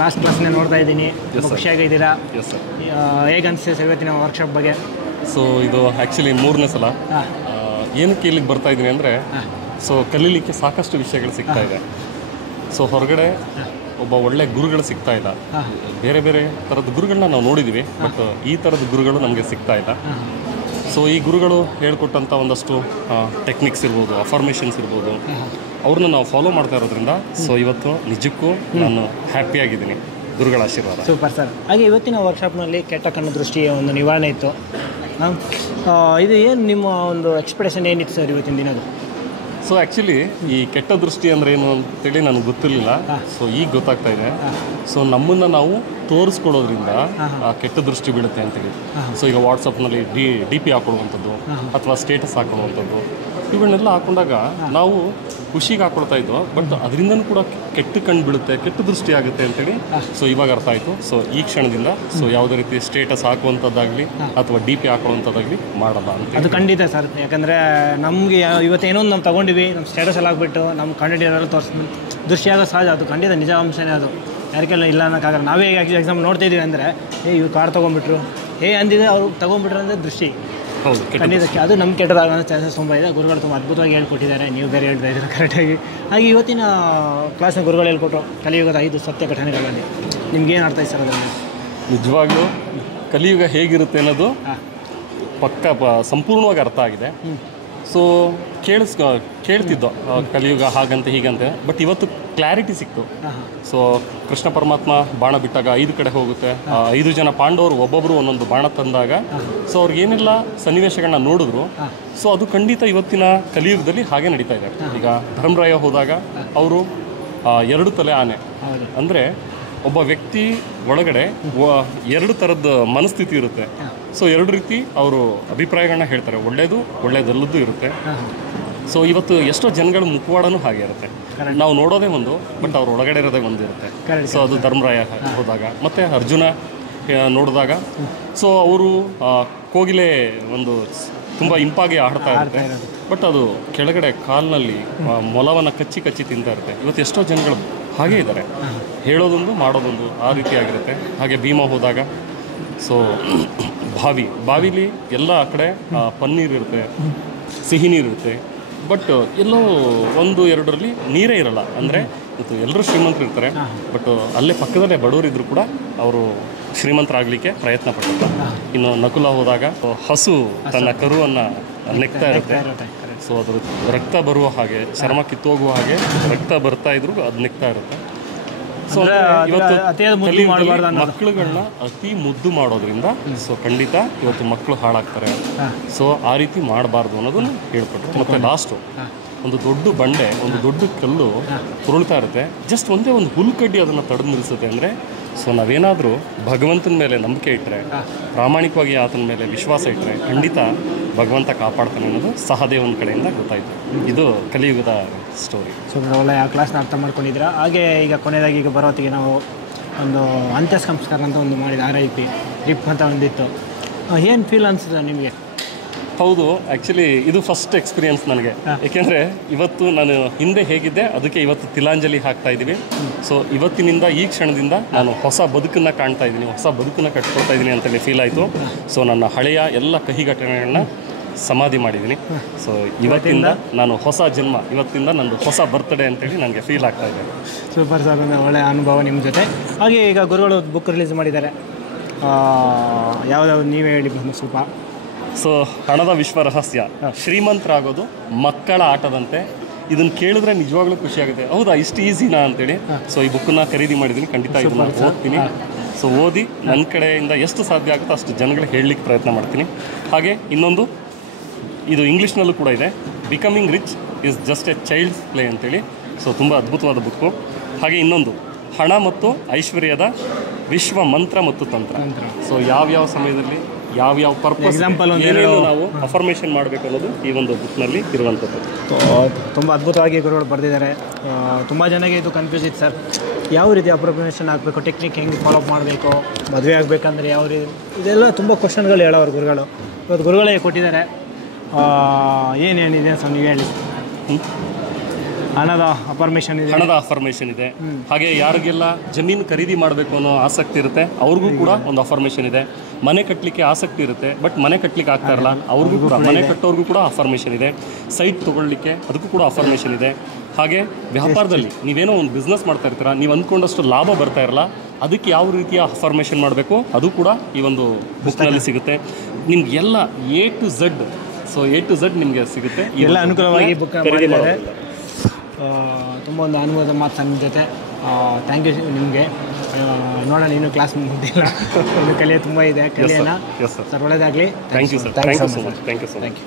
Last ಕ್ಲಾಸ್ನೇ ನೋಡ್ತಾ ಇದ್ದೀನಿ, ಖುಷಿಯಾಗಿದ್ದೀರಾ? ಹೇಗೆ ಅನಿಸ್ತಿದೆ ಸರ್ ಇವತ್ತಿನ ವರ್ಕ್ಶಾಪ್ ಬಗ್ಗೆ? ಸೊ ಇದು ಆ್ಯಕ್ಚುಲಿ 3ನೇ ಸಲ. ಏನಕ್ಕೆ ಇಲ್ಲಿಗೆ ಬರ್ತಾ ಇದ್ದೀನಿ ಅಂದರೆ, ಸೊ ಕಲೀಲಿಕ್ಕೆ ಸಾಕಷ್ಟು ವಿಷಯಗಳು ಸಿಗ್ತಾ ಇದೆ. ಸೊ ಹೊರಗಡೆ ಒಬ್ಬ ಒಳ್ಳೆ ಗುರುಗಳು ಸಿಗ್ತಾ ಇಲ್ಲ. ಬೇರೆ ಬೇರೆ ಥರದ ಗುರುಗಳನ್ನ ನಾವು ನೋಡಿದ್ದೀವಿ, ಬಟ್ ಈ ಥರದ ಗುರುಗಳು ನಮಗೆ ಸಿಗ್ತಾ ಇಲ್ಲ. ಸೊ ಈ ಗುರುಗಳು ಹೇಳ್ಕೊಟ್ಟಂಥ ಒಂದಷ್ಟು ಟೆಕ್ನಿಕ್ಸ್ ಇರ್ಬೋದು, ಅಫರ್ಮೇಷನ್ಸ್ ಇರ್ಬೋದು, ಅವ್ರನ್ನ ನಾವು ಫಾಲೋ ಮಾಡ್ತಾ ಇರೋದ್ರಿಂದ ಸೊ ಇವತ್ತು ನಿಜಕ್ಕೂ ನಾನು ಹ್ಯಾಪಿಯಾಗಿದ್ದೀನಿ, ಗುರುಗಳ ಆಶೀರ್ವಾದ. Super sir. ಹಾಗೆ ಇವತ್ತಿನ ವರ್ಕ್ಶಾಪ್ನಲ್ಲಿ ಕೆಟ್ಟ ಕಣ್ಣು ದೃಷ್ಟಿಯ ಒಂದು ನಿವಾರಣೆ ಇತ್ತು. ಇದು ಏನು ನಿಮ್ಮ ಒಂದು ಎಕ್ಸ್ಪೆಕ್ಟೇಷನ್ ಏನಿತ್ತು ಸರ್ ಇವತ್ತಿನ ದಿನದು? ಸೊ ಆ್ಯಕ್ಚುಲಿ ಈ ಕೆಟ್ಟ ದೃಷ್ಟಿ ಅಂದರೆ ಏನು ಅಂತೇಳಿ ನನಗೆ ಗೊತ್ತಿರಲಿಲ್ಲ. ಸೊ ಈಗ ಗೊತ್ತಾಗ್ತಾ ಇದೆ. ಸೊ ನಮ್ಮನ್ನು ನಾವು ತೋರಿಸ್ಕೊಡೋದ್ರಿಂದ ಆ ಕೆಟ್ಟ ದೃಷ್ಟಿ ಬೀಳುತ್ತೆ ಅಂತೇಳಿ. ಸೊ ಈಗ ವಾಟ್ಸಪ್ನಲ್ಲಿ ಡಿ ಪಿ ಹಾಕೊಳ್ಳುವಂಥದ್ದು ಅಥವಾ ಸ್ಟೇಟಸ್ ಹಾಕೊಳ್ಳುವಂಥದ್ದು ಇವುಗಳನ್ನೆಲ್ಲ ಹಾಕೊಂಡಾಗ ನಾವು ಖುಷಿಗೆ ಹಾಕೊಳ್ತಾ ಇದ್ದೋ, ಬಟ್ ಅದರಿಂದನೂ ಕೂಡ ಕೆಟ್ಟ ಕಣ್ಣು ಬೀಳುತ್ತೆ, ಕೆಟ್ಟ ದೃಷ್ಟಿ ಆಗುತ್ತೆ ಅಂತೇಳಿ ಸೊ ಇವಾಗ ಅರ್ಥ ಆಯಿತು. ಸೊ ಈ ಕ್ಷಣದಿಂದ ಸೊ ಯಾವುದೇ ರೀತಿ ಸ್ಟೇಟಸ್ ಹಾಕುವಂಥದ್ದಾಗಲಿ ಅಥವಾ ಡಿ ಪಿ ಹಾಕೊಳ್ಳುವಂಥದ್ದಾಗಲಿ ಮಾಡಲ್ಲ ಅಂತ. ಅದು ಖಂಡಿತ ಸರ್. ಯಾಕಂದರೆ ನಮಗೆ ಇವತ್ತೇನೋ ನಾವು ತೊಗೊಂಡಿವಿ, ನಮ್ಮ ಸ್ಟೇಟಸಲ್ಲಿ ಆಗಿಬಿಟ್ಟು ನಮ್ಮ ಕಂಡಿಡಿಯೋರೆಲ್ಲ ದೃಷ್ಟಿ ಆಗೋ ಸಹಜ. ಅದು ಖಂಡಿತ ನಿಜ ಅಂಶನೇ. ಅದು ಯಾರಿಗೆಲ್ಲ ಇಲ್ಲ ಅನ್ನೋಕ್ಕಾಗಲ್ಲ. ನಾವೇ ಈಗ ಎಕ್ಸಾಂಪಲ್ ನೋಡ್ತಾಯಿದ್ದೀವಿ ಅಂದರೆ, ಇವ್ರು ಕಾರ್ ತೊಗೊಂಡ್ಬಿಟ್ರು, ಅಂದಿದೆ ಅವ್ರು ತೊಗೊಂಡ್ಬಿಟ್ರು ಅಂದರೆ ದೃಷ್ಟಿ. ಹೌದು, ಖಂಡಿತಕ್ಕೆ ಅದು ನಮ್ಮ ಕೆಟ್ಟದಾಗೋ ಚಾನ್ಸಸ್ ತುಂಬ ಇದೆ. ಗುರುಗಳು ತುಂಬ ಅದ್ಭುತವಾಗಿ ಹೇಳ್ಕೊಟ್ಟಿದ್ದಾರೆ, ನೀವು ಬೇರೆ ಹೇಳ್ತಾ ಇದ್ದೀರ ಕರೆಕ್ಟಾಗಿ. ಹಾಗೆ ಇವತ್ತಿನ ಕ್ಲಾಸ್ನ ಗುರುಗಳು ಹೇಳ್ಕೊಟ್ರು ಕಲಿಯುಗದ 5 ಸತ್ಯ ಘಟನೆಗಳಲ್ಲಿ. ನಿಮ್ಗೇನು ಅರ್ಥ ಆಯ್ತು ಸರ್ ಅದರಲ್ಲಿ? ನಿಜವಾಗ್ಲೂ ಕಲಿಯುಗ ಹೇಗಿರುತ್ತೆ ಅನ್ನೋದು ಸಂಪೂರ್ಣವಾಗಿ ಅರ್ಥ ಆಗಿದೆ. ಸೊ ಕೇಳ್ತಿದ್ದೋ ಕಲಿಯುಗ ಹಾಗಂತೆ ಹೀಗಂತೆ, ಬಟ್ ಇವತ್ತು ಕ್ಲಾರಿಟಿ ಸಿಕ್ತು. ಸೊ ಕೃಷ್ಣ ಪರಮಾತ್ಮ ಬಾಣ ಬಿಟ್ಟಾಗ 5 ಕಡೆ ಹೋಗುತ್ತೆ. 5 ಜನ ಪಾಂಡವರು ಒಬ್ಬೊಬ್ಬರು ಒಂದೊಂದು ಬಾಣ ತಂದಾಗ ಸೊ ಅವ್ರಿಗೇನೆಲ್ಲ ಸನ್ನಿವೇಶಗಳನ್ನ ನೋಡಿದ್ರು. ಸೊ ಅದು ಖಂಡಿತ ಇವತ್ತಿನ ಕಲಿಯುಗದಲ್ಲಿ ಹಾಗೆ ನಡೀತಾ ಇದೆ. ಈಗ ಧರ್ಮರಾಯ ಹೋದಾಗ ಅವರು 2 ತಲೆ ಆನೆ ಅಂದರೆ ಒಬ್ಬ ವ್ಯಕ್ತಿ ಒಳಗಡೆ 2 ಥರದ ಮನಸ್ಥಿತಿ ಇರುತ್ತೆ. ಸೊ 2 ರೀತಿ ಅವರು ಅಭಿಪ್ರಾಯಗಳನ್ನ ಹೇಳ್ತಾರೆ, ಒಳ್ಳೇದಲ್ಲದ್ದು ಇರುತ್ತೆ. ಸೊ ಇವತ್ತು ಎಷ್ಟೋ ಜನಗಳ ಮುಖವಾಡನೂ ಹಾಗೆ ಇರುತ್ತೆ. ನಾವು ನೋಡೋದೇ ಒಂದು, ಬಟ್ ಅವ್ರ ಒಳಗಡೆ ಇರೋದೇ ಒಂದು ಇರುತ್ತೆ. ಸೊ ಅದು ಧರ್ಮರಾಯ ಹೋದಾಗ, ಮತ್ತು ಅರ್ಜುನ ನೋಡಿದಾಗ ಸೊ ಅವರು ಕೋಗಿಲೆ ಒಂದು ತುಂಬ ಇಂಪಾಗಿ ಆಡ್ತಾ ಇರುತ್ತೆ, ಬಟ್ ಅದು ಕೆಳಗಡೆ ಕಾಲಿನಲ್ಲಿ ಮೊಲವನ್ನು ಕಚ್ಚಿ ತಿಂತಾ ಇರುತ್ತೆ. ಇವತ್ತು ಎಷ್ಟೋ ಜನಗಳು ಹಾಗೇ ಇದ್ದಾರೆ, ಹೇಳೋದೊಂದು ಮಾಡೋದೊಂದು ಆ ರೀತಿಯಾಗಿರುತ್ತೆ. ಹಾಗೆ ಭೀಮ ಹೋದಾಗ ಸೊ ಬಾವಿಲಿ ಎಲ್ಲ ಕಡೆ ಪನ್ನೀರು ಇರುತ್ತೆ, ಸಿಹಿ ನೀರು ಇರುತ್ತೆ, ಬಟ್ ಎಲ್ಲೋ 1-2ರಲ್ಲಿ ನೀರೇ ಇರಲ್ಲ. ಅಂದರೆ ಇವತ್ತು ಎಲ್ಲರೂ ಶ್ರೀಮಂತರು ಇರ್ತಾರೆ, ಬಟ್ ಅಲ್ಲೇ ಪಕ್ಕದಲ್ಲೇ ಬಡವರಿದ್ರು ಕೂಡ ಅವರು ಶ್ರೀಮಂತರಾಗಲಿಕ್ಕೆ ಪ್ರಯತ್ನ ಪಡ್ತಾರೆ. ಇನ್ನು ನಕುಲ ಹೋದಾಗ ಹಸು ತನ್ನ ಕರುವನ್ನು ನೆಕ್ತಾ ಇರುತ್ತೆ. ಸೊ ಅದ್ರ ರಕ್ತ ಬರುವ ಹಾಗೆ, ಚರ್ಮ ಕಿತ್ತೋಗುವ ಹಾಗೆ ರಕ್ತ ಬರ್ತಾ ಇದ್ರು ಅದು ನೆಕ್ತಾ ಇರುತ್ತೆ. ಸೊ ಇವತ್ತು ಮಕ್ಕಳುಗಳನ್ನ ಅತಿ ಮುದ್ದು ಮಾಡೋದ್ರಿಂದ ಸೊ ಖಂಡಿತ ಇವತ್ತು ಮಕ್ಕಳು ಹಾಳಾಗ್ತಾರೆ. ಸೊ ಆ ರೀತಿ ಮಾಡಬಾರ್ದು ಅನ್ನೋದನ್ನು ಹೇಳ್ಕೊಟ್ರು. ಮತ್ತು ಲಾಸ್ಟು ಒಂದು ದೊಡ್ಡ ಬಂಡೆ, ಒಂದು ದೊಡ್ಡ ಕಲ್ಲು ಉರುಳ್ತಾ ಇರುತ್ತೆ, ಜಸ್ಟ್ ಒಂದೇ ಒಂದು ಹುಲ್ಕಡ್ಡಿ ಅದನ್ನು ತಡೆದು ನಿಲ್ಲಿಸುತ್ತೆ. ಅಂದರೆ ಸೊ ನಾವೇನಾದರೂ ಭಗವಂತನ ಮೇಲೆ ನಂಬಿಕೆ ಇಟ್ಟರೆ, ಪ್ರಾಮಾಣಿಕವಾಗಿ ಆತನ ಮೇಲೆ ವಿಶ್ವಾಸ ಇಟ್ಟರೆ ಖಂಡಿತ ಭಗವಂತ ಕಾಪಾಡ್ತಾನೆ ಅನ್ನೋದು ಸಹದೇವನ ಕಡೆಯಿಂದ ಗೊತ್ತಾಯಿತು. ಇದು ಕಲಿಯುಗದ ಸ್ಟೋರಿ. ಸೊ ಒಳ್ಳೆ ಆ ಕ್ಲಾಸ್ನ ಅರ್ಥ ಮಾಡ್ಕೊಂಡಿದ್ದೀರಾ. ಹಾಗೆ ಈಗ ಕೊನೆಯದಾಗಿ ಈಗ ಬರೋತ್ತಿಗೆ ನಾವು ಒಂದು ಅಂತ್ಯ ಸಂಸ್ಕಾರ ಅಂತ ಒಂದು ಮಾಡಿದ RIP ಟ್ರಿಪ್ ಅಂತ ಒಂದಿತ್ತು. ಏನು ಫೀಲ್ ಅನಿಸ್ತದೆ ನಿಮಗೆ? ಹೌದು, ಆ್ಯಕ್ಚುಲಿ ಇದು ಫಸ್ಟ್ ಎಕ್ಸ್ಪೀರಿಯನ್ಸ್ ನನಗೆ. ಏಕೆಂದರೆ ಇವತ್ತು ನಾನು ಹಿಂದೆ ಹೇಗಿದ್ದೆ ಅದಕ್ಕೆ ಇವತ್ತು ತಿಲಾಂಜಲಿ ಹಾಕ್ತಾ ಇದ್ದೀವಿ. ಸೊ ಇವತ್ತಿನಿಂದ ಈ ಕ್ಷಣದಿಂದ ನಾನು ಹೊಸ ಬದುಕನ್ನು ಕಾಣ್ತಾ ಇದ್ದೀನಿ, ಹೊಸ ಬದುಕನ್ನು ಕಟ್ಕೊಳ್ತಾ ಇದ್ದೀನಿ ಅಂತೇಳಿ ಫೀಲ್ ಆಯಿತು. ಸೊ ನನ್ನ ಹಳೆಯ ಎಲ್ಲ ಕಹಿ ಘಟನೆಗಳನ್ನ ಸಮಾಧಿ ಮಾಡಿದ್ದೀನಿ. ಸೊ ಇವತ್ತಿಂದ ನಾನು ಹೊಸ ಜನ್ಮ, ಇವತ್ತಿಂದ ನಂದು ಹೊಸ ಬರ್ತ್ಡೇ ಅಂತೇಳಿ ನನಗೆ ಫೀಲ್ ಆಗ್ತಾ ಇದೆ. ಸೂಪರ್ ಸರ್, ಒಂದು ಒಳ್ಳೆಯ ಅನುಭವ ನಿಮ್ಮ ಜೊತೆ. ಹಾಗೆ ಈಗ ಗುರುಗಳು ಬುಕ್ ರಿಲೀಸ್ ಮಾಡಿದ್ದಾರೆ, ಯಾವುದಾದ್ರು ನೀವೇ ಹೇಳಿ ಸ್ವಲ್ಪ. ಸೊ ಹಣದ ವಿಶ್ವ ರಹಸ್ಯ, ಶ್ರೀಮಂತರಾಗೋದು ಮಕ್ಕಳ ಆಟದಂತೆ. ಇದನ್ನು ಕೇಳಿದ್ರೆ ನಿಜವಾಗ್ಲೂ ಖುಷಿ ಆಗುತ್ತೆ. ಹೌದಾ, ಇಷ್ಟು ಈಸಿನಾ ಅಂತೇಳಿ. ಸೊ ಈ ಬುಕ್ಕನ್ನು ಖರೀದಿ ಮಾಡಿದ್ದೀನಿ, ಖಂಡಿತ ಇದನ್ನು ಓದ್ತೀನಿ. ಸೊ ಓದಿ ನನ್ನ ಕಡೆಯಿಂದ ಎಷ್ಟು ಸಾಧ್ಯ ಆಗುತ್ತೋ ಅಷ್ಟು ಜನಗಳಿಗೆ ಹೇಳಲಿಕ್ಕೆ ಪ್ರಯತ್ನ ಮಾಡ್ತೀನಿ. ಹಾಗೆ ಇನ್ನೊಂದು ಇದು ಇಂಗ್ಲೀಷ್ನಲ್ಲೂ ಕೂಡ ಇದೆ, becoming rich is just A child's play ಅಂತೇಳಿ. ಸೊ ತುಂಬ ಅದ್ಭುತವಾದ ಬುಕ್ಕು. ಹಾಗೆ ಇನ್ನೊಂದು ಹಣ ಮತ್ತು ಐಶ್ವರ್ಯದ ವಿಶ್ವ ಮಂತ್ರ ಮತ್ತು ತಂತ್ರ. ಸೊ ಯಾವ್ಯಾವ ಸಮಯದಲ್ಲಿ ಯಾವ್ಯಾವ ಪರ್ಪಸ್ ಎಕ್ಸಾಂಪಲ್ ಏನೇನು ನಾವು ಅಫರ್ಮೇಷನ್ ಮಾಡಬೇಕು ಅನ್ನೋದು ಈ ಒಂದು ಬುಕ್ನಲ್ಲಿ ಇರುವಂಥದ್ದು. ತುಂಬ ಅದ್ಭುತವಾಗಿ ಗುರುಗಳು ಬರೆದಿದ್ದಾರೆ. ತುಂಬ ಜನಕ್ಕೆ ಇದು ಕನ್ಫ್ಯೂಸ್ ಇತ್ತು ಸರ್, ಯಾವ ರೀತಿ ಅಪ್ರೊಪ್ರಿಯೇಷನ್ ಆಗಬೇಕು, ಟೆಕ್ನಿಕ್ ಹೆಂಗೆ ಫಾಲೋಅಪ್ ಮಾಡಬೇಕು, ಮದುವೆ ಆಗಬೇಕಂದ್ರೆ ಯಾವ ರೀತಿ, ಇದೆಲ್ಲ ತುಂಬ ಕ್ವಶನ್ಗಳು ಹೇಳೋರು ಗುರುಗಳು. ಇವತ್ತು ಗುರುಗಳೇ ಕೊಟ್ಟಿದ್ದಾರೆ. ಏನೇನಿದೆ ಸರ್ ನೀವು ಹೇಳಿ. ಹಣದ ಅಫರ್ಮೇಷನ್ ಇದೆ, ಹಣದ ಅಫರ್ಮೇಷನ್ ಇದೆ. ಹಾಗೆ ಯಾರಿಗೆಲ್ಲ ಜಮೀನು ಖರೀದಿ ಮಾಡಬೇಕು ಅನ್ನೋ ಆಸಕ್ತಿ ಇರುತ್ತೆ ಅವ್ರಿಗೂ ಕೂಡ ಒಂದು ಅಫರ್ಮೇಷನ್ ಇದೆ. ಮನೆ ಕಟ್ಟಲಿಕ್ಕೆ ಆಸಕ್ತಿ ಇರುತ್ತೆ ಬಟ್ ಮನೆ ಕಟ್ಟಲಿಕ್ಕೆ ಆಗ್ತಾ ಇರಲ್ಲ ಅವ್ರಿಗೂ ಕೂಡ, ಮನೆ ಕಟ್ಟೋರ್ಗೂ ಕೂಡ ಅಫರ್ಮೇಷನ್ ಇದೆ. ಸೈಟ್ ತೊಗೊಳ್ಳಿಕ್ಕೆ ಅದಕ್ಕೂ ಕೂಡ ಅಫರ್ಮೇಷನ್ ಇದೆ. ಹಾಗೆ ವ್ಯಾಪಾರದಲ್ಲಿ ನೀವೇನೋ ಒಂದು ಬಿಸ್ನೆಸ್ ಮಾಡ್ತಾ ಇರ್ತೀರ, ನೀವು ಅಂದ್ಕೊಂಡಷ್ಟು ಲಾಭ ಬರ್ತಾ ಇರಲ್ಲ, ಅದಕ್ಕೆ ಯಾವ ರೀತಿಯ ಅಫರ್ಮೇಷನ್ ಮಾಡಬೇಕು ಅದು ಕೂಡ ಈ ಒಂದು ಬುಕ್ನಲ್ಲಿ ಸಿಗುತ್ತೆ. ನಿಮಗೆಲ್ಲ A to Z, so A to Z ನಿಮಗೆ ಸಿಗುತ್ತೆ. ಎಲ್ಲ ಅನುಕೂಲವಾಗಿ ಬುಕ್ ಮಾಡಿದ್ದಾರೆ. ತುಂಬ ಒಂದು ಅನುಭವದ ಮಾತು ನಮ್ಮ ಜೊತೆ. ಥ್ಯಾಂಕ್ ಯು ನಿಮಗೆ. ನೋಡೋಣ, ಇನ್ನೂ ಕ್ಲಾಸ್ ಮುಗಿದಿಲ್ಲ, ಇನ್ನು ಕಲಿಯೋ ತುಂಬ ಇದೆ, ಕಲಿಯೋಣ ಸರ್. ಒಳ್ಳೆಯದಾಗಲಿ. Thank you sir. Thank you so much. Thank you so much.